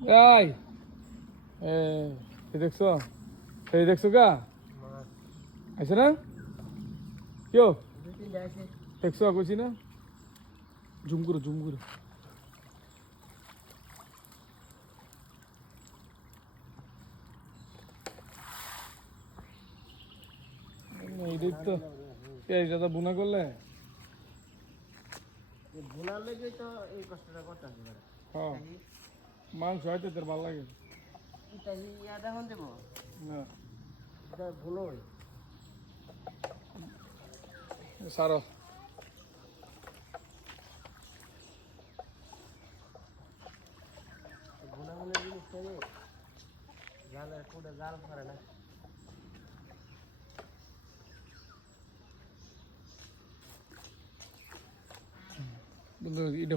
এই দেখছো এই দেখছো গা আছে না কেউ দেখছো কইছি না জুম করো এইটাই তো পেঁয়াজটা তো বুনা করলে বোনার লেগেই তো এই কষ্টটা করতে হবে। হ্যাঁ মাংস হয়তো তোর ভালো লাগে এটা ইয়া দেখুন দেবো না এটা ভুলো সারো ভুনা জিনিসটা জালের কুড়ে জাল করে না। বন্ধু এটা